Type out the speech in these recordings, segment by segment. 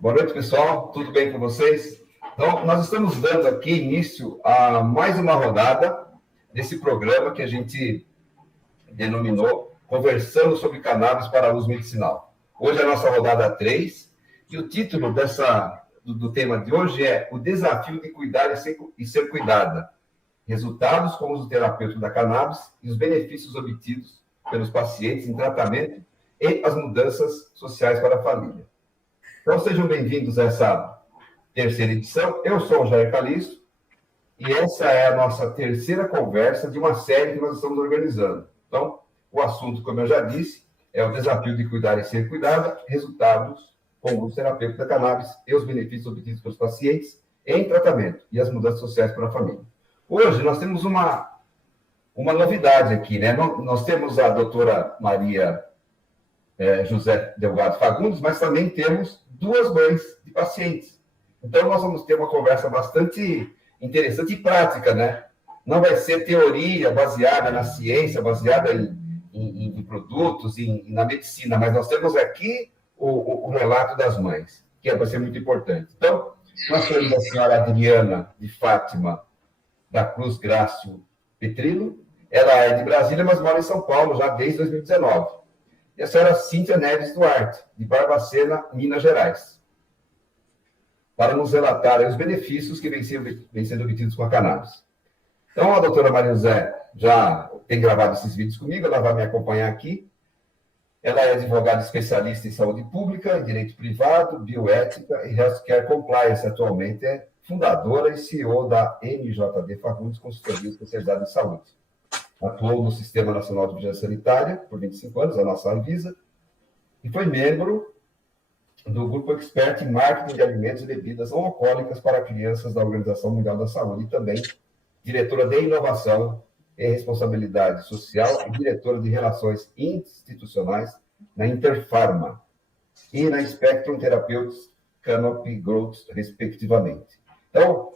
Boa noite, pessoal. Tudo bem com vocês? Então, nós estamos dando aqui início a mais uma rodada desse programa que a gente denominou Conversando sobre Cannabis para Uso Medicinal. Hoje é a nossa rodada 3 e o título do tema de hoje é O Desafio de Cuidar e Ser Cuidada. Resultados com o uso terapêutico da cannabis e os benefícios obtidos pelos pacientes em tratamento e as mudanças sociais para a família. Então, sejam bem-vindos a essa terceira edição. Eu sou o Jair Calisto e essa é a nossa terceira conversa de uma série que nós estamos organizando. Então, o assunto, como eu já disse, é o desafio de cuidar e ser cuidada, resultados com o uso terapêutico da cannabis e os benefícios obtidos pelos pacientes em tratamento e as mudanças sociais para a família. Hoje, nós temos uma novidade aqui, né? Nós temos a doutora Maria José Delgado Fagundes, mas também temos duas mães de pacientes. Então, nós vamos ter uma conversa bastante interessante e prática, né? Não vai ser teoria baseada na ciência, baseada em produtos, na medicina, mas nós temos aqui o relato das mães, que vai ser muito importante. Então, nós temos a senhora Adriana de Fátima da Cruz Grácio Petrilo. Ela é de Brasília, mas mora em São Paulo já desde 2019. E a senhora Cíntia Neves Duarte, de Barbacena, Minas Gerais, para nos relatar os benefícios que vêm sendo obtidos com a cannabis. Então, a doutora Maria José já tem gravado esses vídeos comigo, ela vai me acompanhar aqui. Ela é advogada especialista em saúde pública, em direito privado, bioética e healthcare compliance. Atualmente é fundadora e CEO da MJD Fagundes, consultoria especializada em saúde. Atuou no Sistema Nacional de Vigilância Sanitária por 25 anos, a nossa Anvisa, e foi membro do Grupo Expert em Marketing de Alimentos e Bebidas Não Alcoólicas para Crianças da Organização Mundial da Saúde, e também diretora de Inovação e Responsabilidade Social e diretora de Relações Institucionais na Interpharma e na Spectrum Therapeutics Canopy Growth, respectivamente. Então,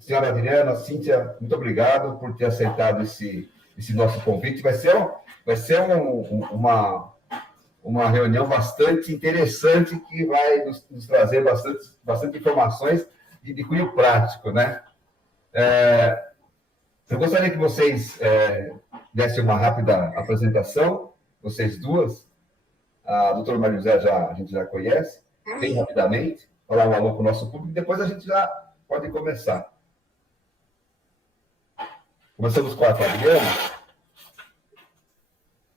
senhora Adriana, Cíntia, muito obrigado por ter aceitado esse nosso convite. Vai ser uma reunião bastante interessante que vai nos trazer bastante informações de cunho prático, né? Eu gostaria que vocês dessem uma rápida apresentação, vocês duas. A doutora Maria José a gente já conhece, bem rapidamente, falar um alô para o nosso público, e depois a gente já pode começar. Começamos com a Adriana.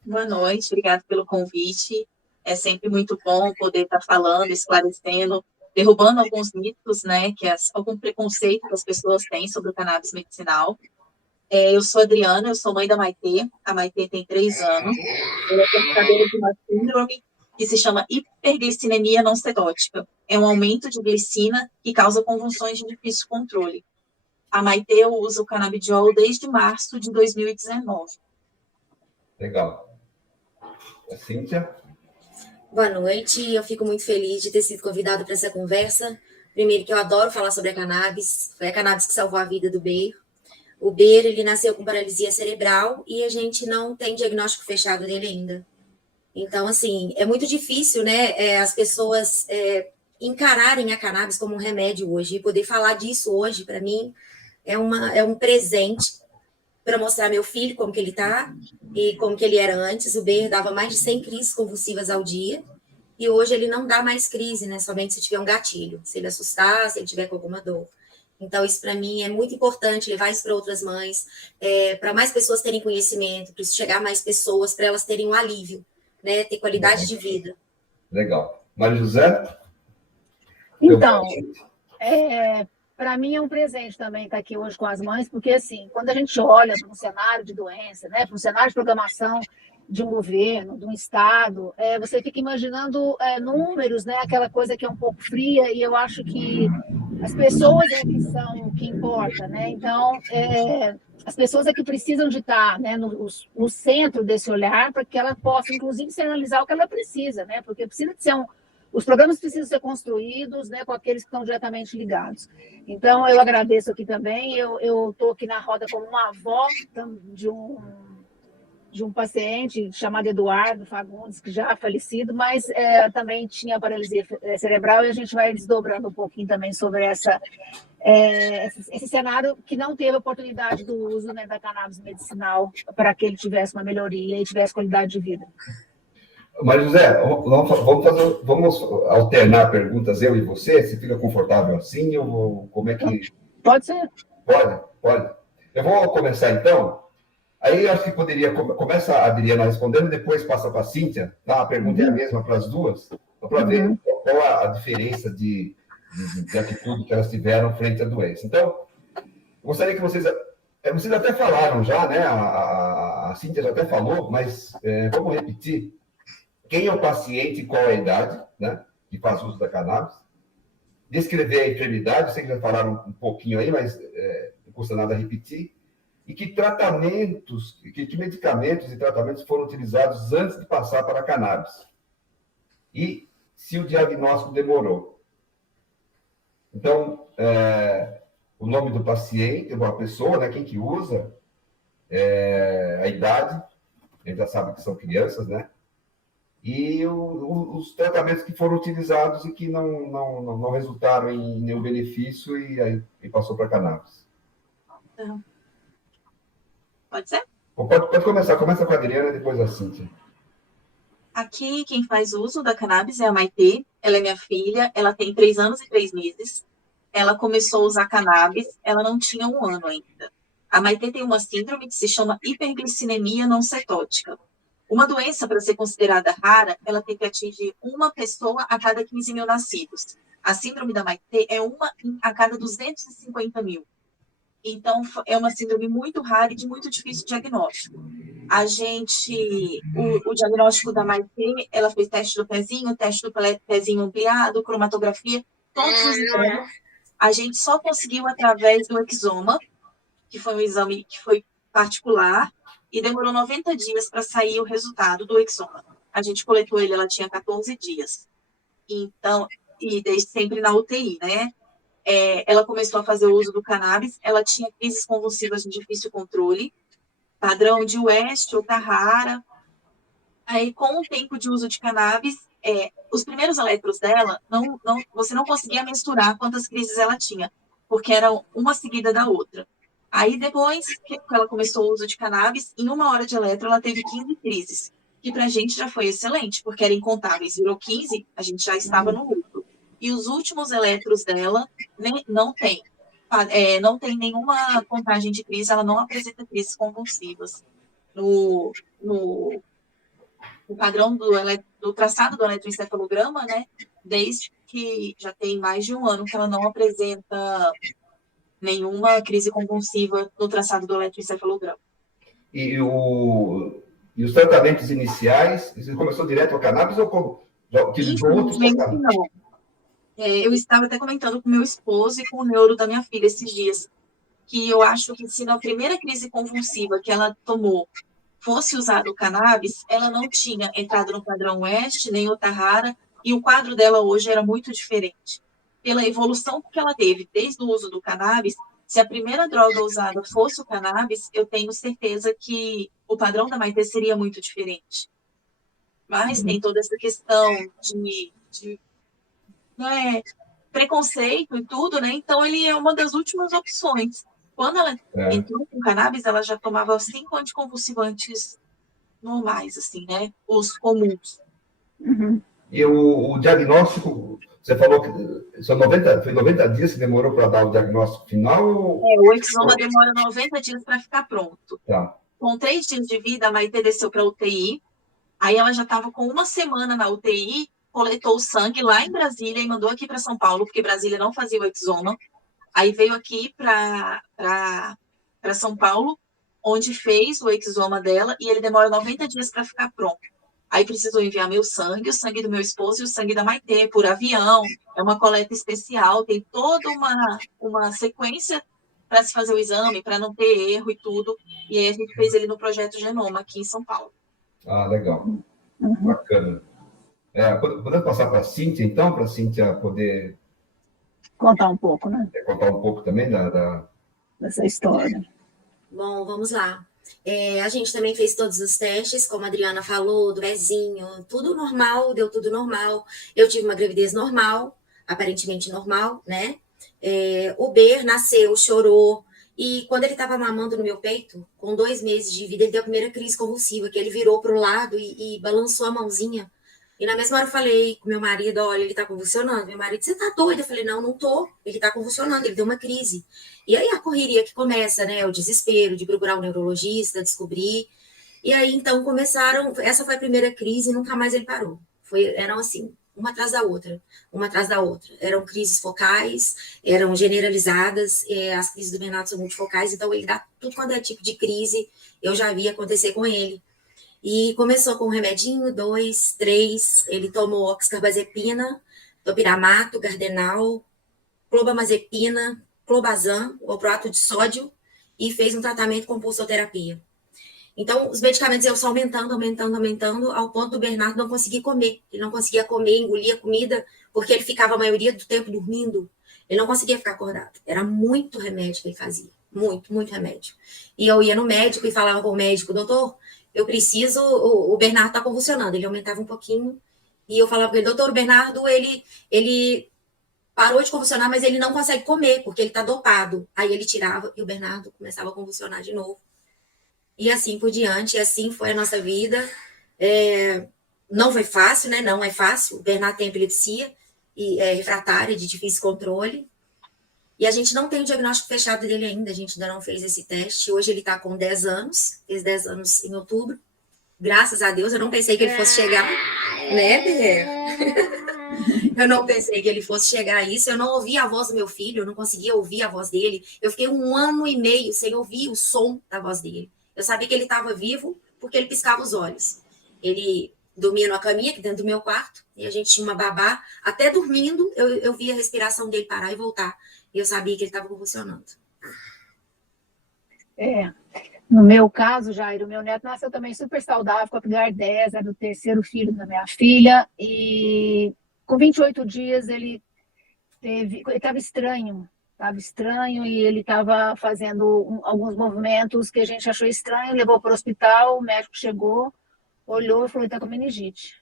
Boa noite, obrigada pelo convite. É sempre muito bom poder estar falando, esclarecendo, derrubando alguns mitos, né, algum preconceito que as pessoas têm sobre o cannabis medicinal. Eu sou Adriana, eu sou mãe da Maitê. A Maitê tem 3 anos. Ela é portadora de uma síndrome que se chama hiperglicidemia não cedótica. É um aumento de glicina que causa convulsões de difícil controle. A Maitê usa o canabidiol desde março de 2019. Legal. A Cíntia? Boa noite, eu fico muito feliz de ter sido convidada para essa conversa. Primeiro que eu adoro falar sobre a cannabis, foi a cannabis que salvou a vida do Ber. O Ber, ele nasceu com paralisia cerebral e a gente não tem diagnóstico fechado dele ainda. Então, assim, é muito difícil, né, as pessoas encararem a cannabis como um remédio hoje. E poder falar disso hoje, para mim, é um presente para mostrar meu filho como que ele está e como que ele era antes. O Ber dava mais de 100 crises convulsivas ao dia e hoje ele não dá mais crise, né? Somente se tiver um gatilho, se ele assustar, se ele tiver com alguma dor. Então, isso para mim é muito importante, levar isso para outras mães, para mais pessoas terem conhecimento, para isso chegar a mais pessoas, para elas terem um alívio, né? Ter qualidade de vida. Legal. Maria José? Então, para mim é um presente também estar aqui hoje com as mães, porque, assim, quando a gente olha para um cenário de doença, né, para um cenário de programação de um governo, de um Estado, você fica imaginando números, né, aquela coisa que é um pouco fria, e eu acho que as pessoas é que são o que importa, né? Então, as pessoas é que precisam de estar, né, no centro desse olhar, para que ela possa, inclusive, sinalizar o que ela precisa, né? Porque precisa de ser os programas precisam ser construídos, né, com aqueles que estão diretamente ligados. Então, eu agradeço aqui também. Eu estou aqui na roda como uma avó de um paciente chamado Eduardo Fagundes, que já é falecido, mas também tinha paralisia cerebral, e a gente vai desdobrando um pouquinho também sobre esse cenário que não teve oportunidade do uso, né, da cannabis medicinal para que ele tivesse uma melhoria e tivesse qualidade de vida. Mas, José, vamos alternar perguntas, eu e você? Se fica confortável assim, ou como é que... Pode ser. Pode. Eu vou começar, então. Aí, acho que poderia... Começa a Adriana respondendo, depois passa para a Cíntia. Tá? A pergunta é a mesma para as duas, para ver qual a diferença de atitude que elas tiveram frente à doença. Então, gostaria que vocês até falaram já, né? A Cíntia já até falou, mas vamos repetir. Quem é o paciente e qual a idade, né, que faz uso da cannabis? Descrever a enfermidade, sei que já falaram um pouquinho aí, mas não custa nada repetir. E que tratamentos, que medicamentos e tratamentos foram utilizados antes de passar para a cannabis? E se o diagnóstico demorou? Então, o nome do paciente, uma pessoa, né, quem que usa, a idade, a gente já sabe que são crianças, né? E os tratamentos que foram utilizados e que não resultaram em nenhum benefício e passou para a cannabis. Pode ser? Pode começar. Começa com a Adriana e depois a Cíntia. Aqui, quem faz uso da cannabis é a Maitê. Ela é minha filha. Ela tem 3 anos e 3 meses. Ela começou a usar cannabis. Ela não tinha 1 ano ainda. A Maitê tem uma síndrome que se chama hiperglicidemia não cetótica. Uma doença, para ser considerada rara, ela tem que atingir uma pessoa a cada 15 mil nascidos. A síndrome da Maitê é uma a cada 250 mil. Então, é uma síndrome muito rara e de muito difícil diagnóstico. O diagnóstico da Maitê, ela fez teste do pezinho ampliado, cromatografia, todos os exames. A gente só conseguiu através do exoma, que foi um exame que foi particular, e demorou 90 dias para sair o resultado do exoma. A gente coletou ele, ela tinha 14 dias. Então, e desde sempre na UTI, né? Ela começou a fazer o uso do cannabis, ela tinha crises convulsivas de difícil controle, padrão de West ou Tahara. Aí, com o tempo de uso de cannabis, os primeiros eletros dela, você não conseguia mensurar quantas crises ela tinha, porque era uma seguida da outra. Aí, depois que ela começou o uso de cannabis, em 1 hora de eletro, ela teve 15 crises, que pra gente já foi excelente, porque era incontáveis. Virou 15, a gente já estava no lucro. E os últimos eletros dela não tem nenhuma contagem de crise, ela não apresenta crises convulsivas. No padrão do traçado do eletroencefalograma, né, desde que já tem mais de 1 ano que ela não apresenta nenhuma crise convulsiva no traçado do eletroencefalograma. E os tratamentos iniciais, você começou direto ao cannabis ou utilizou outros tratamentos? Não. Eu estava até comentando com meu esposo e com o neuro da minha filha esses dias, que eu acho que se na primeira crise convulsiva que ela tomou fosse usado o cannabis, ela não tinha entrado no padrão West, nem o Tahara, e o quadro dela hoje era muito diferente. Pela evolução que ela teve desde o uso do cannabis, se a primeira droga usada fosse o cannabis, eu tenho certeza que o padrão da Maitê seria muito diferente. Mas tem toda essa questão de preconceito e tudo, né? Então, ele é uma das últimas opções. Quando ela entrou com cannabis, ela já tomava 5 anticonvulsivantes normais, assim, né? Os comuns. E o diagnóstico, você falou que foi 90 dias que demorou para dar o diagnóstico final? O exoma demora 90 dias para ficar pronto. Tá. Com 3 dias de vida, a Maitê desceu para a UTI. Aí ela já estava com 1 semana na UTI, coletou o sangue lá em Brasília e mandou aqui para São Paulo, porque Brasília não fazia o exoma. Aí veio aqui para São Paulo, onde fez o exoma dela, e ele demora 90 dias para ficar pronto. Aí precisou enviar meu sangue, o sangue do meu esposo e o sangue da Maitê por avião. É uma coleta especial, tem toda uma sequência para se fazer o exame, para não ter erro e tudo. E aí a gente fez ele no Projeto Genoma, aqui em São Paulo. Ah, legal. Bacana. Podemos passar para a Cíntia, então, para a Cíntia poder contar um pouco, né? Contar um pouco também dessa história. Bom, vamos lá. A gente também fez todos os testes, como a Adriana falou, do pezinho, tudo normal, deu tudo normal. Eu tive uma gravidez normal, aparentemente normal, né? O Ber nasceu, chorou, e quando ele estava mamando no meu peito, com 2 meses de vida, ele deu a primeira crise convulsiva, que ele virou para o lado e balançou a mãozinha. E na mesma hora eu falei com meu marido, olha, ele tá convulsionando. Meu marido, você tá doido? Eu falei, não, não tô. Ele tá convulsionando, ele deu uma crise. E aí a correria que começa, né? O desespero de procurar um neurologista, descobrir. E aí, então, começaram... Essa foi a primeira crise e nunca mais ele parou. Eram assim, uma atrás da outra, uma atrás da outra. Eram crises focais, eram generalizadas. As crises do Bernardo são multifocais, então ele dá tudo quanto é tipo de crise. Eu já vi acontecer com ele. E começou com um remedinho, 2, 3, ele tomou oxcarbazepina, topiramato, gardenal, clobamazepina, clobazam, valproato de sódio, e fez um tratamento com pulsoterapia. Então, os medicamentos iam só aumentando, ao ponto do Bernardo não conseguir comer. Ele não conseguia comer, engolir a comida, porque ele ficava a maioria do tempo dormindo. Ele não conseguia ficar acordado. Era muito remédio que ele fazia. Muito, muito remédio. E eu ia no médico e falava com o médico, doutor, eu preciso, o Bernardo está convulsionando. Ele aumentava um pouquinho, e eu falava para ele, doutor, o Bernardo, ele parou de convulsionar, mas ele não consegue comer, porque ele está dopado. Aí ele tirava, e o Bernardo começava a convulsionar de novo. E assim por diante, e assim foi a nossa vida. Não foi fácil, né? Não é fácil. O Bernardo tem epilepsia, e é refratária, de difícil controle. E a gente não tem o diagnóstico fechado dele ainda, a gente ainda não fez esse teste. Hoje ele está com 10 anos, fez 10 anos em outubro. Graças a Deus, eu não pensei que ele fosse chegar, né, Ber? Eu não pensei que ele fosse chegar a isso. Eu não ouvia a voz do meu filho, eu não conseguia ouvir a voz dele. Eu fiquei 1 ano e meio sem ouvir o som da voz dele. Eu sabia que ele estava vivo porque ele piscava os olhos. Ele dormia numa caminha aqui dentro do meu quarto, e a gente tinha uma babá. Até dormindo, eu via a respiração dele parar e voltar. E eu sabia que ele estava convulsionando. No meu caso, Jair, o meu neto nasceu também super saudável, com a Pilar-10, era o 3º filho da minha filha, e com 28 dias ele estava estranho, e ele estava fazendo alguns movimentos que a gente achou estranho, levou para o hospital, o médico chegou, olhou e falou, está com meningite.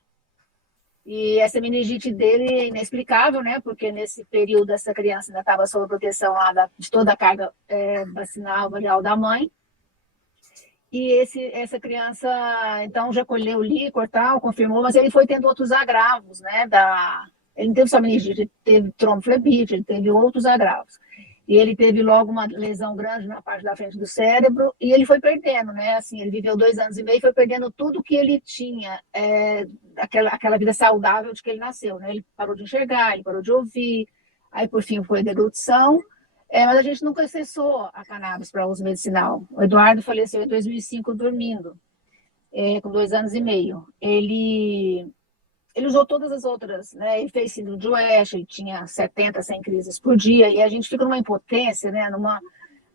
E essa meningite dele é inexplicável, né? Porque nesse período essa criança ainda estava sob a proteção lá de toda a carga vacinal, varial da mãe. E essa criança, então, já colheu o líquor, tal, confirmou, mas ele foi tendo outros agravos, né? Ele não teve só meningite, ele teve tromboflebite, ele teve outros agravos. E ele teve logo uma lesão grande na parte da frente do cérebro, e ele foi perdendo, né? Assim, ele viveu 2 anos e meio e foi perdendo tudo que ele tinha, aquela vida saudável de que ele nasceu, né? Ele parou de enxergar, ele parou de ouvir, aí por fim foi deglutição, mas a gente nunca acessou a cannabis para uso medicinal. O Eduardo faleceu em 2005 dormindo, com 2 anos e meio. Ele usou todas as outras, né? Ele fez síndrome de West, ele tinha 70, 100 crises por dia, e a gente fica numa impotência, né?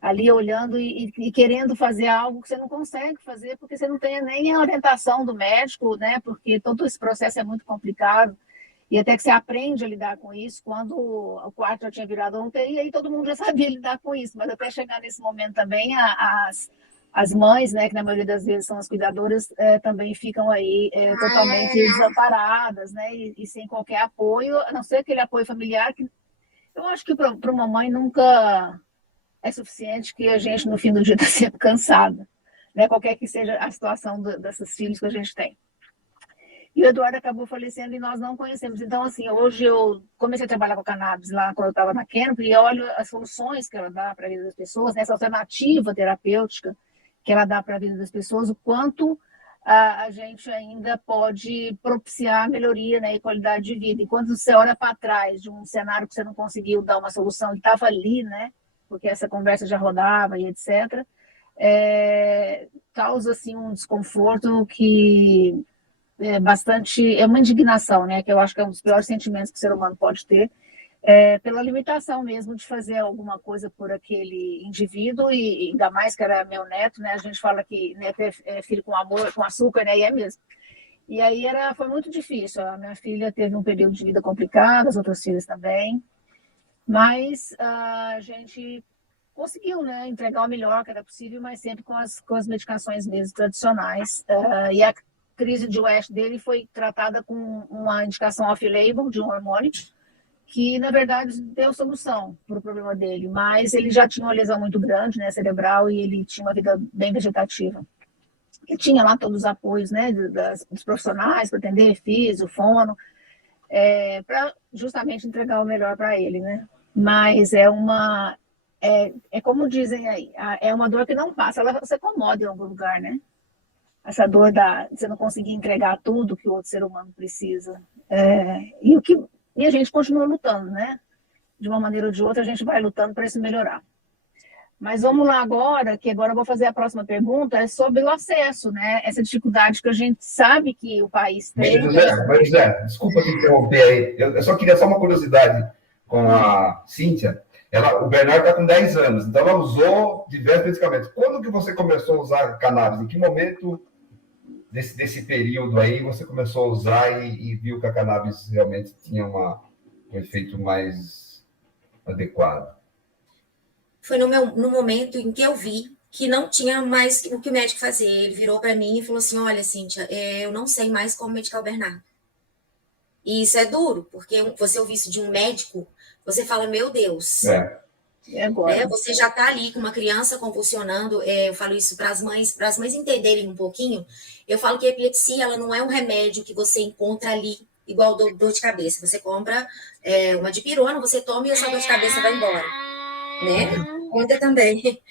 Ali olhando e querendo fazer algo que você não consegue fazer, porque você não tem nem a orientação do médico, né? Porque todo esse processo é muito complicado, e até que você aprende a lidar com isso, quando o quarto já tinha virado UTI, aí todo mundo já sabia lidar com isso, mas até chegar nesse momento também, as mães, né, que na maioria das vezes são as cuidadoras, também ficam aí totalmente desamparadas, né, e sem qualquer apoio, a não ser aquele apoio familiar, que eu acho que para uma mãe nunca é suficiente, que a gente, no fim do dia, está sempre cansada, né, qualquer que seja a situação desses filhos que a gente tem. E o Eduardo acabou falecendo e nós não conhecemos. Então, assim, hoje eu comecei a trabalhar com cannabis lá quando eu estava na Canopy, e olho as soluções que ela dá para a vida das pessoas, né, essa alternativa terapêutica que ela dá para a vida das pessoas, o quanto a gente ainda pode propiciar melhoria, né, e qualidade de vida. E quando você olha para trás de um cenário que você não conseguiu dar uma solução, e estava ali, né, porque essa conversa já rodava e etc., causa assim, um desconforto que é uma indignação, né, que eu acho que é um dos piores sentimentos que o ser humano pode ter, pela limitação mesmo de fazer alguma coisa por aquele indivíduo, e ainda mais que era meu neto, né? A gente fala que neto é filho com amor, com açúcar, né? E é mesmo. E aí foi muito difícil. A minha filha teve um período de vida complicado, as outras filhas também, mas a gente conseguiu, né, entregar o melhor que era possível, mas sempre com as medicações mesmo tradicionais. E a crise de West dele foi tratada com uma indicação off-label de um hormônio, que, na verdade, deu solução para o problema dele, mas ele já tinha uma lesão muito grande, né, cerebral, e ele tinha uma vida bem vegetativa. E tinha lá todos os apoios, né, dos profissionais para atender, físio, fono, para justamente entregar o melhor para ele, né? Mas é como dizem aí, é uma dor que não passa, ela se acomoda em algum lugar, né? Essa dor de você não conseguir entregar tudo que o outro ser humano precisa. E a gente continua lutando, né? De uma maneira ou de outra, a gente vai lutando para isso melhorar. Mas vamos lá agora, que agora eu vou fazer a próxima pergunta, é sobre o acesso, né? Essa dificuldade que a gente sabe que o país tem. José, desculpa te interromper aí. Eu só queria uma curiosidade com a Cíntia. O Bernardo está com 10 anos, então ela usou diversos medicamentos. Quando que você começou a usar cannabis? Em que momento desse período aí você começou a usar e viu que a cannabis realmente tinha um efeito mais adequado? Foi no momento em que eu vi que não tinha mais o que o médico fazer. Ele virou para mim e falou assim, olha, Cíntia, eu não sei mais como medicar o Bernardo. E isso é duro, porque você ouvir isso de um médico, você fala, meu Deus. E agora? Você já está ali com uma criança convulsionando, eu falo isso para as mães entenderem um pouquinho. Eu falo que a epilepsia ela não é um remédio que você encontra ali, igual dor de cabeça. Você compra uma dipirona, você toma e a sua dor de cabeça vai embora. Né? Conta também.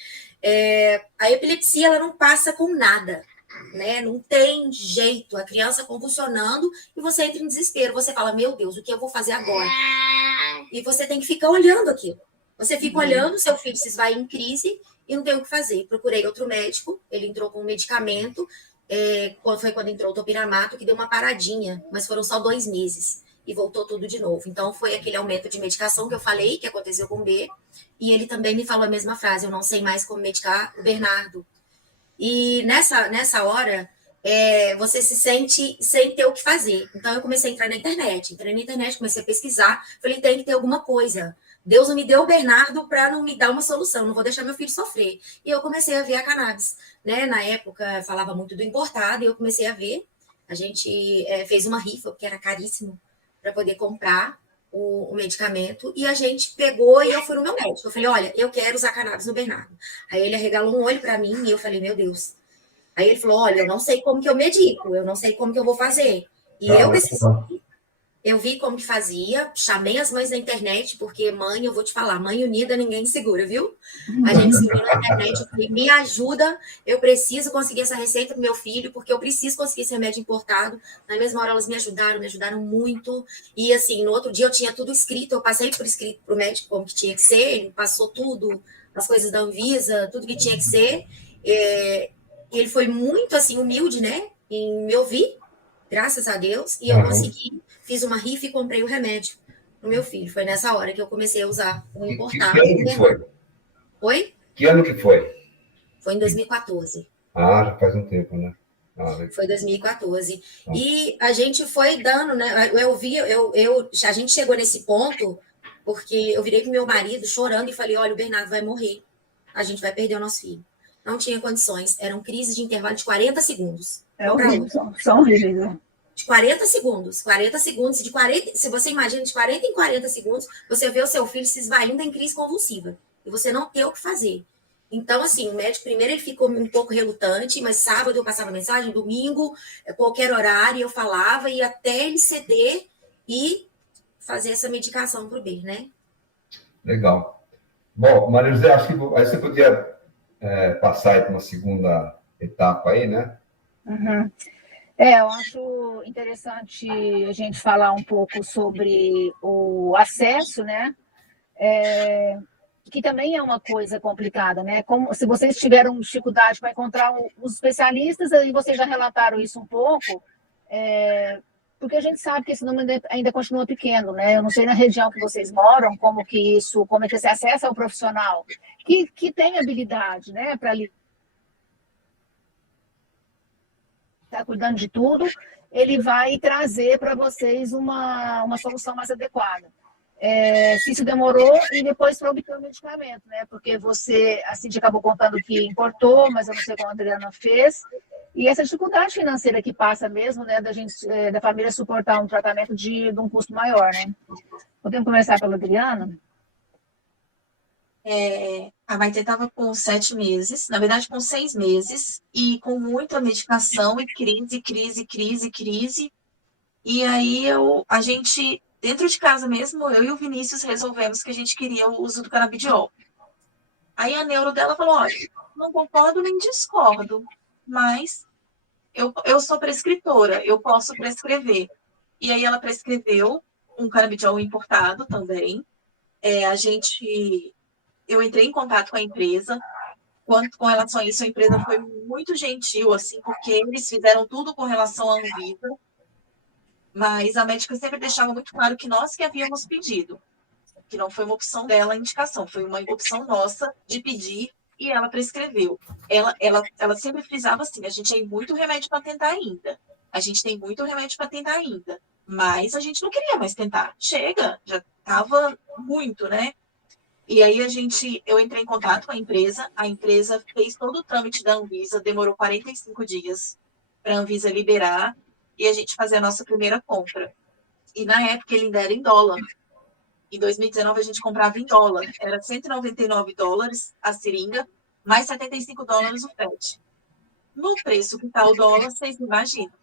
A epilepsia ela não passa com nada. Né? Não tem jeito. A criança convulsionando e você entra em desespero. Você fala, meu Deus, o que eu vou fazer agora? E você tem que ficar olhando aquilo. Você fica olhando, seu filho se vai em crise e não tem o que fazer. Procurei outro médico, ele entrou com um medicamento, foi quando entrou o topiramato, que deu uma paradinha, mas foram só 2 meses. E voltou tudo de novo. Então, foi aquele aumento de medicação que eu falei, que aconteceu com o B, e ele também me falou a mesma frase, eu não sei mais como medicar o Bernardo. E nessa hora, você se sente sem ter o que fazer. Então, eu comecei a entrar na internet. Entrei na internet, comecei a pesquisar, falei, tem que ter alguma coisa. Deus não me deu o Bernardo para não me dar uma solução, não vou deixar meu filho sofrer. E eu comecei a ver a cannabis. Né? Na época, falava muito do importado, e eu comecei a ver. A gente fez uma rifa, porque era caríssimo, para poder comprar o medicamento, e a gente pegou e eu fui no meu médico. Eu falei, olha, eu quero usar cannabis no Bernardo. Aí ele arregalou um olho para mim e eu falei, meu Deus. Aí ele falou, olha, eu não sei como que eu medico, eu não sei como que eu vou fazer. E eu vi como que fazia, chamei as mães da internet, porque mãe, eu vou te falar, mãe unida ninguém segura, viu? A gente se viu na internet, eu falei, me ajuda, eu preciso conseguir essa receita pro meu filho, porque eu preciso conseguir esse remédio importado. Na mesma hora elas me ajudaram muito. E assim, no outro dia eu tinha tudo escrito, eu passei por escrito pro médico como que tinha que ser, ele passou tudo, as coisas da Anvisa, tudo que tinha que ser. Ele foi muito assim, humilde, né? Em me ouvir, graças a Deus, e eu consegui. Fiz uma rifa e comprei o remédio pro meu filho. Foi nessa hora que eu comecei a usar o importado. Que ano que foi? Oi? Que ano que foi? Foi em 2014. Já faz um tempo, né? Foi 2014. E a gente foi dando, né? A gente chegou nesse ponto porque eu virei pro meu marido chorando e falei, olha, o Bernardo vai morrer. A gente vai perder o nosso filho. Não tinha condições. Eram crises de intervalo de 40 segundos. São horríveis. De 40 segundos. 40 segundos. Se você imagina, de 40 em 40 segundos, você vê o seu filho se esvaindo em crise convulsiva. E você não tem o que fazer. Então, assim, o médico, primeiro, ele ficou um pouco relutante, mas sábado eu passava mensagem, domingo, qualquer horário eu falava, e até ele ceder e fazer essa medicação para o B, né? Legal. Bom, Maria José, acho que aí você podia passar para uma segunda etapa aí, né? Uhum. Eu acho interessante a gente falar um pouco sobre o acesso, né? Que também é uma coisa complicada, né? Como se vocês tiveram dificuldade para encontrar os especialistas, e vocês já relataram isso um pouco, porque a gente sabe que esse número ainda continua pequeno, né? Eu não sei na região que vocês moram, como é que se acessa ao profissional que tem habilidade, né? Para estar cuidando de tudo, ele vai trazer para vocês uma solução mais adequada. se isso demorou e depois para obter o medicamento, né? Porque você, assim, acabou contando que importou, mas eu não sei como a Adriana fez. E essa dificuldade financeira que passa mesmo, né, da gente, da família suportar um tratamento de um custo maior, né? Podemos começar pela Adriana? A Maitê estava com 7 meses, na verdade com 6 meses, e com muita medicação e crise. E aí a gente, dentro de casa mesmo, eu e o Vinícius resolvemos que a gente queria o uso do canabidiol. Aí a neuro dela falou, olha, não concordo nem discordo, mas eu sou prescritora, eu posso prescrever. E aí ela prescreveu um canabidiol importado também. Eu entrei em contato com a empresa. Com relação a isso, a empresa foi muito gentil, assim, porque eles fizeram tudo com relação à Anvisa, mas a médica sempre deixava muito claro que nós que havíamos pedido, que não foi uma opção dela a indicação, foi uma opção nossa de pedir e ela prescreveu. Ela sempre frisava assim, a gente tem muito remédio para tentar ainda, mas a gente não queria mais tentar. Chega, já estava muito, né? E aí eu entrei em contato com a empresa fez todo o trâmite da Anvisa, demorou 45 dias para a Anvisa liberar e a gente fazer a nossa primeira compra. E na época ele ainda era em dólar. Em 2019 a gente comprava em dólar. Era $199 a seringa, mais $75 o frete. No preço que está o dólar, vocês imaginam.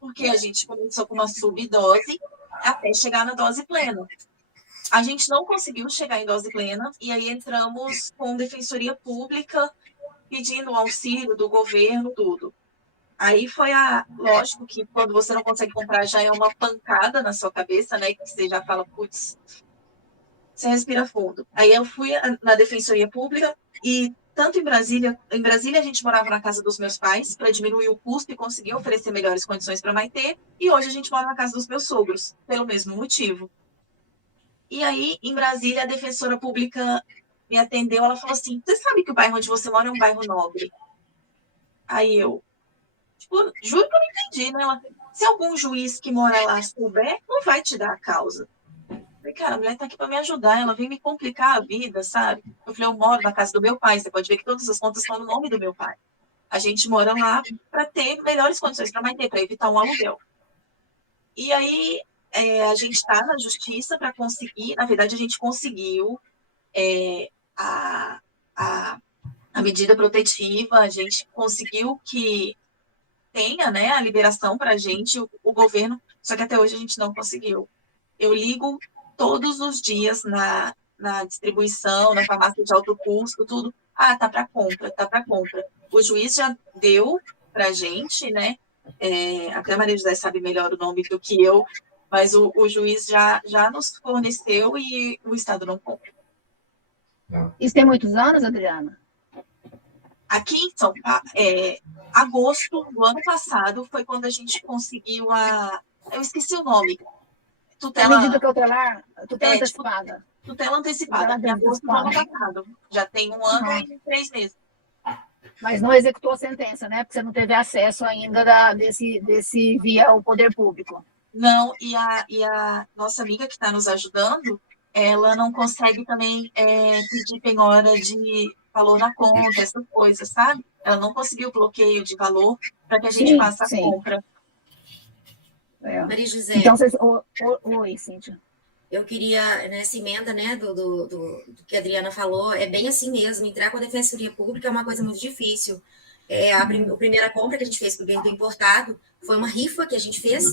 Porque a gente começou com uma subdose até chegar na dose plena. A gente não conseguiu chegar em dose plena e aí entramos com defensoria pública pedindo auxílio do governo, tudo. Aí lógico que quando você não consegue comprar já é uma pancada na sua cabeça, né? Que você já fala, putz, você respira fundo. Aí eu fui na defensoria pública e tanto em Brasília a gente morava na casa dos meus pais para diminuir o custo e conseguir oferecer melhores condições para Maitê, e hoje a gente mora na casa dos meus sogros, pelo mesmo motivo. E aí, em Brasília, a defensora pública me atendeu, ela falou assim, você sabe que o bairro onde você mora é um bairro nobre? Aí eu, juro que eu não entendi, né? Ela, se algum juiz que mora lá souber, não vai te dar a causa. Eu falei, cara, a mulher tá aqui para me ajudar, ela vem me complicar a vida, sabe? Eu falei, eu moro na casa do meu pai, você pode ver que todas as contas estão no nome do meu pai. A gente mora lá para ter melhores condições para manter, para evitar um aluguel. E aí, a gente está na justiça para conseguir, na verdade, a gente conseguiu a medida protetiva, a gente conseguiu que tenha, né, a liberação para a gente, o governo, só que até hoje a gente não conseguiu. Eu ligo todos os dias na distribuição, na farmácia de alto custo, tudo. Ah, tá para compra. O juiz já deu para a gente, né? Até a Maria José sabe melhor o nome do que eu, mas o juiz já nos forneceu e o Estado não compra. Isso tem muitos anos, Adriana? Aqui em São Paulo, agosto do ano passado foi quando a gente conseguiu eu esqueci o nome. A medida cautelar, tutela antecipada. Tutela antecipada, em agosto do ano passado. Já tem 1 ano e 3 meses. Mas não executou a sentença, né? Porque você não teve acesso ainda desse via o poder público. Não, e a nossa amiga que está nos ajudando, ela não consegue também pedir penhora de valor na conta, essas coisas, sabe? Ela não conseguiu bloqueio de valor para que a gente faça a compra. Maria José. Então, oi, Cíntia. Eu queria, nessa emenda, né, do que a Adriana falou, é bem assim mesmo, entrar com a defensoria pública é uma coisa muito difícil. A primeira compra que a gente fez para o bem do importado foi uma rifa que a gente fez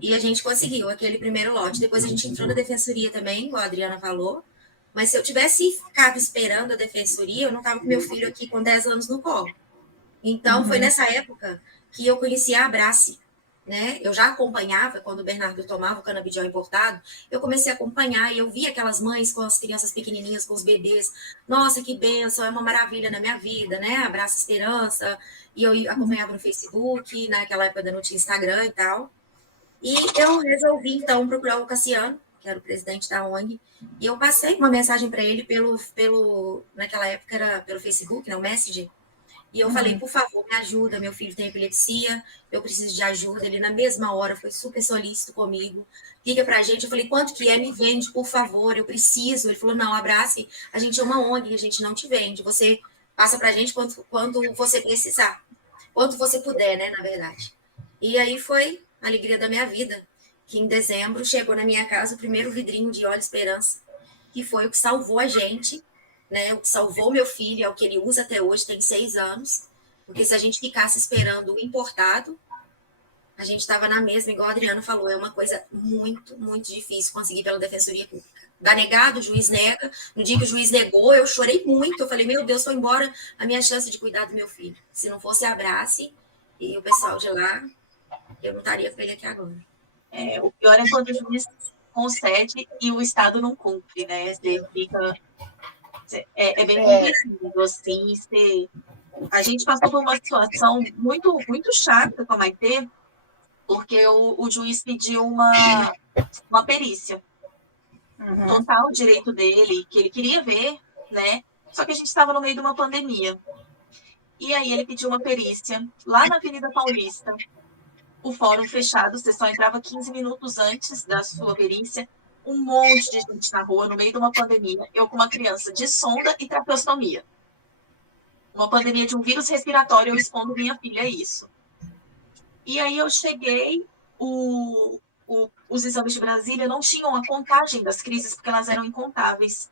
e a gente conseguiu aquele primeiro lote. Depois a gente entrou na defensoria também, igual a Adriana falou, mas se eu tivesse ficado esperando a defensoria, eu não estava com meu filho aqui com 10 anos no colo. Então, foi nessa época que eu conheci a Abrace, né? Eu já acompanhava, quando o Bernardo tomava o canabidiol importado, eu comecei a acompanhar e eu via aquelas mães com as crianças pequenininhas, com os bebês. Nossa, que bênção, é uma maravilha na minha vida, né? Abraça Esperança. E eu acompanhava no Facebook, naquela época ainda não tinha Instagram e tal. E eu resolvi, então, procurar o Cassiano, que era o presidente da ONG, e eu passei uma mensagem para ele naquela época era pelo Facebook, né, o Messenger, E eu falei, por favor, me ajuda, meu filho tem epilepsia, eu preciso de ajuda. Ele, na mesma hora, foi super solícito comigo. Liga pra gente. Eu falei, quanto que é? Me vende, por favor, eu preciso. Ele falou, não, Abrace, a gente é uma ONG, a gente não te vende. Você passa pra gente quando você precisar. Quanto você puder, né, na verdade. E aí foi a alegria da minha vida, que em dezembro chegou na minha casa o primeiro vidrinho de Olha Esperança, que foi o que salvou a gente, né? O que salvou meu filho, é o que ele usa até hoje, tem 6 anos. Porque se a gente ficasse esperando o importado, a gente estava na mesma, igual a Adriana falou, é uma coisa muito, muito difícil conseguir pela Defensoria Pública. Dá negado, o juiz nega. No dia que o juiz negou, eu chorei muito. Eu falei, meu Deus, foi embora a minha chance de cuidar do meu filho. Se não fosse a Abrace e o pessoal de lá, eu não estaria com ele aqui agora. O pior é quando o juiz concede e o Estado não cumpre, né? Você fica... É bem complicado, assim. A gente passou por uma situação muito, muito chata com a Maitê, porque o juiz pediu uma perícia. Total direito dele, que ele queria ver, né? Só que a gente estava no meio de uma pandemia. E aí ele pediu uma perícia lá na Avenida Paulista, o fórum fechado, você só entrava 15 minutos antes da sua perícia, um monte de gente na rua, no meio de uma pandemia, eu com uma criança de sonda e traqueostomia. Uma pandemia de um vírus respiratório, eu expondo minha filha a isso. E aí eu cheguei, os exames de Brasília não tinham a contagem das crises, porque elas eram incontáveis.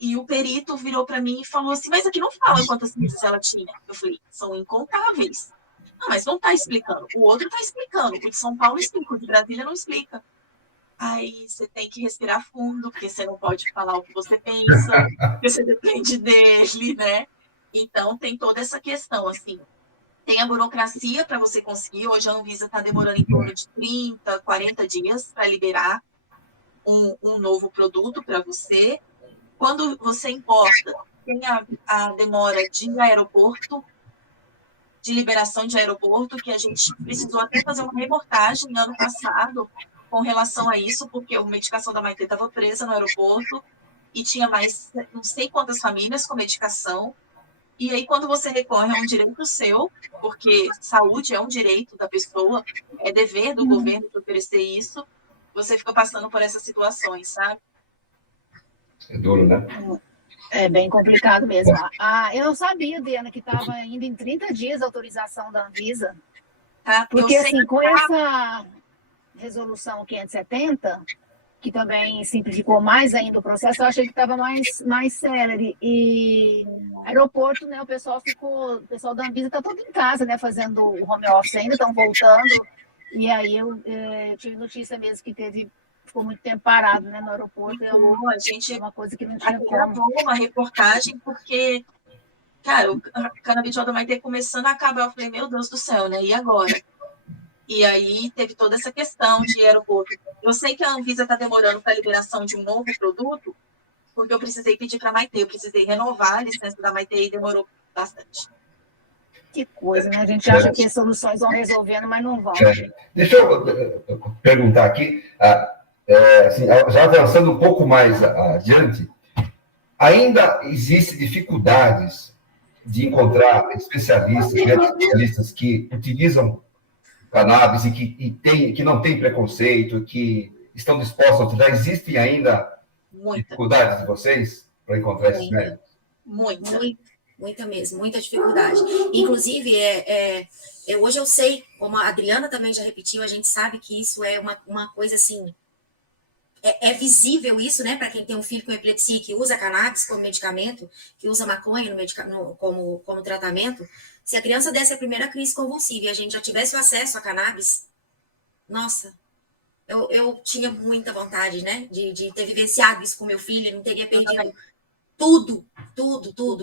E o perito virou para mim e falou assim, mas aqui não fala quantas crises ela tinha. Eu falei, são incontáveis. Não, mas não está explicando. O outro está explicando. O de São Paulo explica, o de Brasília não explica. Aí você tem que respirar fundo, porque você não pode falar o que você pensa, porque você depende dele, né? Então, tem toda essa questão, assim. Tem a burocracia para você conseguir. Hoje a Anvisa está demorando em torno de 30, 40 dias para liberar um novo produto para você. Quando você importa, tem a demora de aeroporto, de liberação de aeroporto, que a gente precisou até fazer uma reportagem ano passado com relação a isso, porque a medicação da Maitê estava presa no aeroporto e tinha mais não sei quantas famílias com medicação. E aí, quando você recorre a um direito seu, porque saúde é um direito da pessoa, é dever do governo de oferecer isso, você fica passando por essas situações, sabe? É duro, né? É bem complicado mesmo. Eu não sabia, Diana, que estava indo em 30 dias a autorização da Anvisa. Tá? Porque, assim, com essa resolução 570, que também simplificou mais ainda o processo, eu achei que estava mais célere. E aeroporto, né, o pessoal da Anvisa está todo em casa, né, fazendo o home office ainda, estão voltando. E aí eu tive notícia mesmo que ficou muito tempo parado, né, no aeroporto. É uma coisa que não tinha como. Uma reportagem, porque, cara, o canabidiol vai ter começando a acabar. Eu falei, meu Deus do céu, né? E agora? E aí teve toda essa questão de aeroporto. Eu sei que a Anvisa está demorando para a liberação de um novo produto, porque eu precisei pedir para a Maitê, eu precisei renovar a licença da Maitê e demorou bastante. Que coisa, né? A gente acha que as soluções vão resolvendo, mas não vão. Deixa eu perguntar aqui, assim, já avançando um pouco mais adiante, ainda existe dificuldades de encontrar especialistas que utilizam cannabis e que não têm preconceito, que estão dispostos a utilizar? Existem ainda dificuldades de vocês para encontrar esses médicos? Muita mesmo, muita dificuldade. Inclusive, hoje eu sei, como a Adriana também já repetiu, a gente sabe que isso é uma coisa assim, é visível isso, né, para quem tem um filho com epilepsia que usa cannabis como medicamento, que usa maconha como tratamento. Se a criança desse a primeira crise convulsiva e a gente já tivesse o acesso a cannabis, nossa, eu tinha muita vontade, né, de ter vivenciado isso com meu filho, não teria perdido tudo,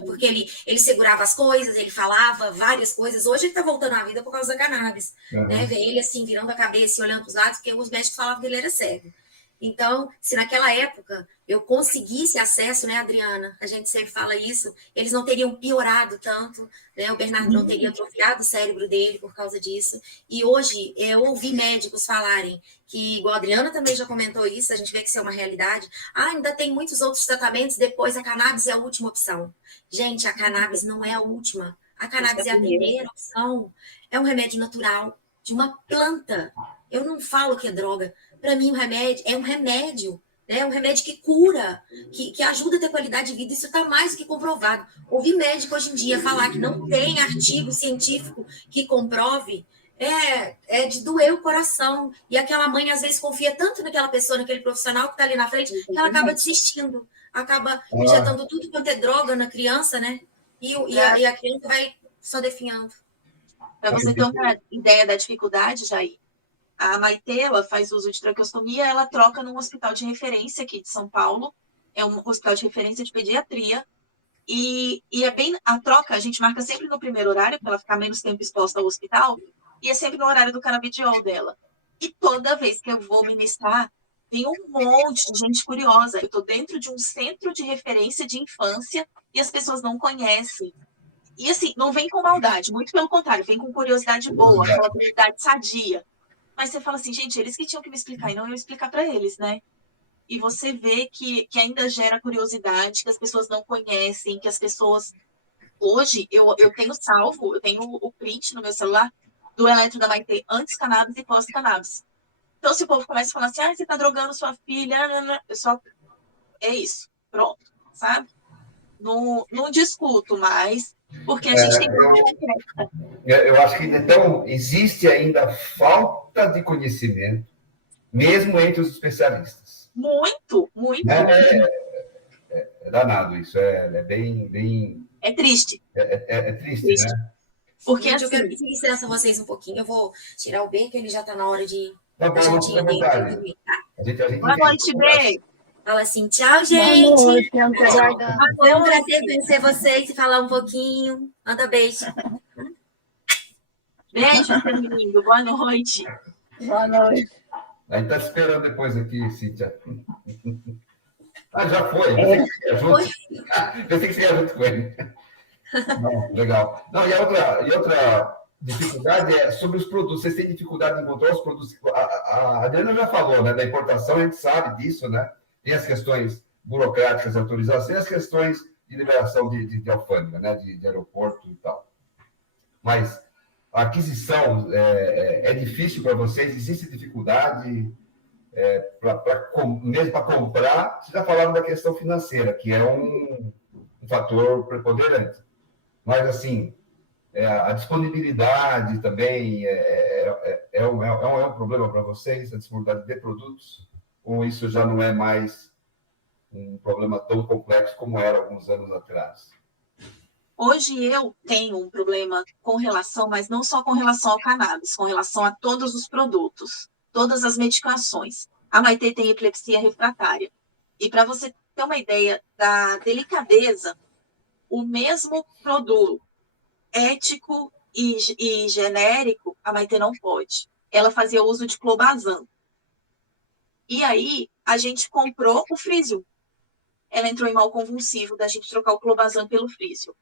porque ele segurava as coisas, ele falava várias coisas. Hoje ele tá voltando à vida por causa da cannabis, né? Ver ele assim, virando a cabeça e olhando para os lados, porque os médicos falavam que ele era cego. Então, se naquela época eu conseguisse acesso, né, Adriana? A gente sempre fala isso, eles não teriam piorado tanto, né? O Bernardo não teria atrofiado o cérebro dele por causa disso. E hoje eu ouvi médicos falarem que, igual a Adriana também já comentou isso, a gente vê que isso é uma realidade. Ainda tem muitos outros tratamentos, depois a cannabis é a última opção. Gente, a cannabis não é a última. A cannabis é a primeira opção. É um remédio natural, de uma planta. Eu não falo que é droga. Para mim, o remédio é um remédio. É um remédio que cura, que ajuda a ter qualidade de vida. Isso está mais do que comprovado. Ouvir médico hoje em dia falar que não tem artigo científico que comprove é de doer o coração. E aquela mãe, às vezes, confia tanto naquela pessoa, naquele profissional que está ali na frente, que ela acaba desistindo. Acaba injetando tudo quanto é droga na criança, né? E a criança vai só definhando. Para você ter uma ideia da dificuldade, Jair, a Maitê, ela faz uso de traqueostomia, ela troca num hospital de referência aqui de São Paulo, é um hospital de referência de pediatria, e é bem a troca, a gente marca sempre no primeiro horário, para ela ficar menos tempo exposta ao hospital, e é sempre no horário do canabidiol dela. E toda vez que eu vou ministrar, tem um monte de gente curiosa. Eu estou dentro de um centro de referência de infância e as pessoas não conhecem. E assim, não vem com maldade, muito pelo contrário, vem com curiosidade boa, aquela curiosidade sadia. Mas você fala assim, gente, eles que tinham que me explicar e não eu explicar para eles, né? E você vê que ainda gera curiosidade, que as pessoas não conhecem, que as pessoas... Hoje, eu tenho salvo, eu tenho o print no meu celular do eletro da Maitê antes cannabis e pós-cannabis. Então, se o povo começa a falar assim, você tá drogando sua filha, eu só... É isso, pronto, sabe? Não discuto mais, porque a gente tem que... Eu acho que então existe ainda falta de conhecimento, mesmo entre os especialistas. Muito, muito. É danado isso, é bem... É triste. É triste, né? Porque Gente, eu assim, quero pedir licença a vocês um pouquinho. Eu vou tirar o B, que ele já está na hora de Tá da bom, jantinha dele. vontade. Tá? A gente boa noite, B. Fala assim, tchau, Boa gente. noite, estamos te aguardando. Foi um prazer conhecer vocês e falar um pouquinho. Manda beijo. Beijo, seu lindo. Boa noite. Boa noite. A gente está esperando depois aqui, Cíntia. Ah, já foi. Pensei que você ia junto. Pensei que você ia junto com ele. Não, legal. Não, e outra dificuldade é sobre os produtos. Vocês têm dificuldade em encontrar os produtos. A Adriana já falou, né? Da importação, a gente sabe disso, né? Tem as questões burocráticas de autorização e as questões de liberação de alfândega, né? De aeroporto e tal. Mas a aquisição é difícil para vocês? Existe dificuldade mesmo para comprar? Vocês já falaram da questão financeira, que é um fator preponderante. Mas, assim, a disponibilidade também é um problema para vocês, a disponibilidade de produtos? Ou isso já não é mais um problema tão complexo como era alguns anos atrás? Hoje eu tenho um problema com relação, mas não só com relação ao cannabis, com relação a todos os produtos, todas as medicações. A Maitê tem epilepsia refratária. E para você ter uma ideia da delicadeza, o mesmo produto ético e genérico, a Maitê não pode. Ela fazia uso de clobazam. E aí, a gente comprou o Frisium. Ela entrou em mal convulsivo da gente trocar o clobazam pelo Frisium.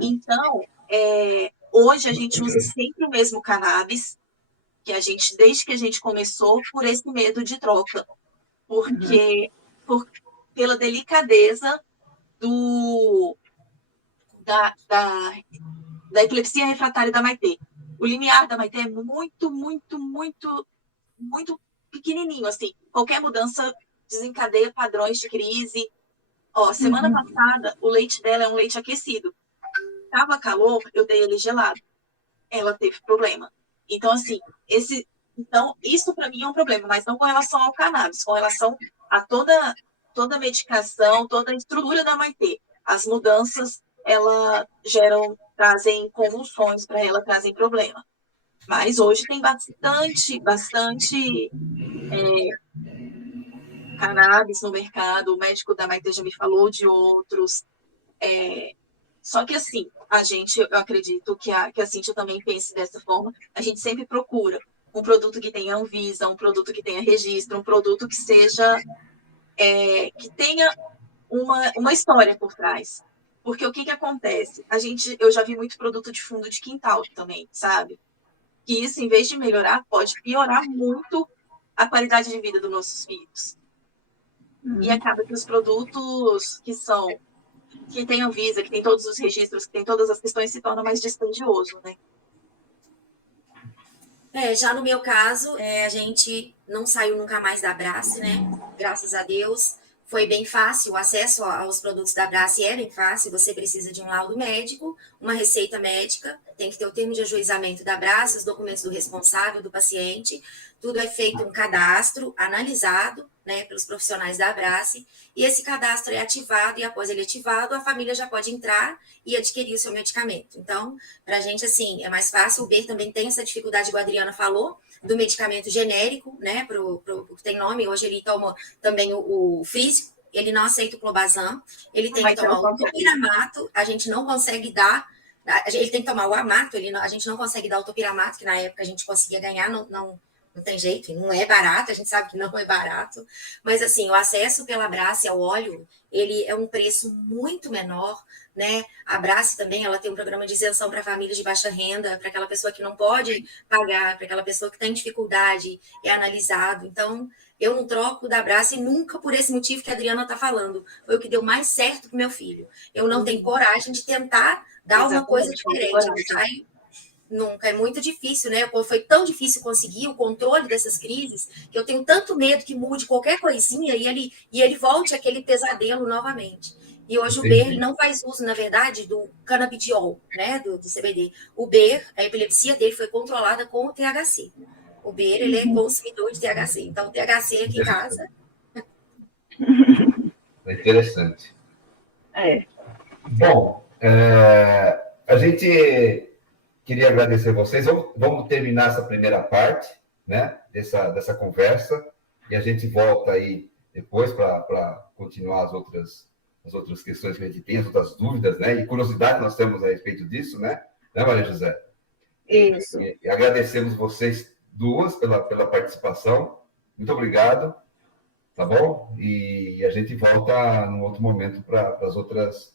Então, hoje a gente usa sempre o mesmo cannabis, que a gente, desde que a gente começou, por esse medo de troca. Porque, pela delicadeza da epilepsia refratária da Maitê. O limiar da Maitê é muito, muito, muito, muito pequenininho, assim. Qualquer mudança desencadeia padrões de crise. Semana passada, o leite dela é um leite aquecido. Tava calor, eu dei ele gelado. Ela teve problema. Então, assim, isso para mim é um problema, mas não com relação ao cannabis, com relação a toda a medicação, toda a estrutura da Maitê. As mudanças, trazem convulsões para ela, trazem problema. Mas hoje tem bastante cannabis no mercado, o médico da Maitê já me falou de outros. Só que, assim, eu acredito que a Cíntia também pense dessa forma, a gente sempre procura um produto que tenha Anvisa, um produto que tenha registro, um produto que seja, que tenha uma história por trás. Porque o que acontece? Eu já vi muito produto de fundo de quintal também, sabe? Que isso, em vez de melhorar, pode piorar muito a qualidade de vida dos nossos filhos. E acaba que os produtos que são que tem Anvisa, que tem todos os registros, que tem todas as questões, se torna mais dispendioso, né? Já no meu caso, a gente não saiu nunca mais da Abrace, né? Graças a Deus. Foi bem fácil, o acesso aos produtos da Abrace é bem fácil, você precisa de um laudo médico, uma receita médica, tem que ter o termo de ajuizamento da Abrace, os documentos do responsável, do paciente, tudo é feito um cadastro analisado, né, pelos profissionais da Abrace, e esse cadastro é ativado, e após ele ativado, a família já pode entrar e adquirir o seu medicamento. Então, para a gente, assim, é mais fácil, o BER também tem essa dificuldade, igual a Adriana falou, do medicamento genérico, né, pro que tem nome, hoje ele toma também o físico, ele não aceita o clobazam, ele tem que tomar o topiramato, a gente não consegue dar, ele tem que tomar o amato, a gente não consegue dar o topiramato, que na época a gente conseguia ganhar, não tem jeito, não é barato, a gente sabe que não é barato, mas assim, o acesso pela Abrace ao óleo, ele é um preço muito menor, né? A Abrace também, ela tem um programa de isenção para famílias de baixa renda, para aquela pessoa que não pode pagar, para aquela pessoa que tem dificuldade, é analisado. Então, eu não troco da Abrace nunca por esse motivo que a Adriana está falando. Foi o que deu mais certo para o meu filho. Eu não tenho coragem de tentar dar uma coisa diferente. Eu saio nunca, é muito difícil, né? Foi tão difícil conseguir o controle dessas crises que eu tenho tanto medo que mude qualquer coisinha e ele volte aquele pesadelo novamente. E hoje o BER não faz uso, na verdade, do canabidiol, né? Do CBD. O BER, a epilepsia dele foi controlada com o THC. O BER, ele é consumidor de THC. Então, o THC aqui em casa... É interessante. Bom, a gente... Queria agradecer vocês. Vamos terminar essa primeira parte, né, dessa conversa, e a gente volta aí depois para continuar as outras questões que a gente tem, as outras dúvidas, né, e curiosidade que nós temos a respeito disso, né, Maria José? Isso. E agradecemos vocês duas pela participação. Muito obrigado, tá bom? E a gente volta num outro momento para as outras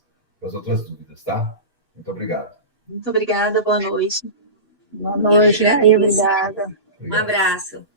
dúvidas, tá? Muito obrigado. Muito obrigada, boa noite. Boa noite, obrigada. Um abraço.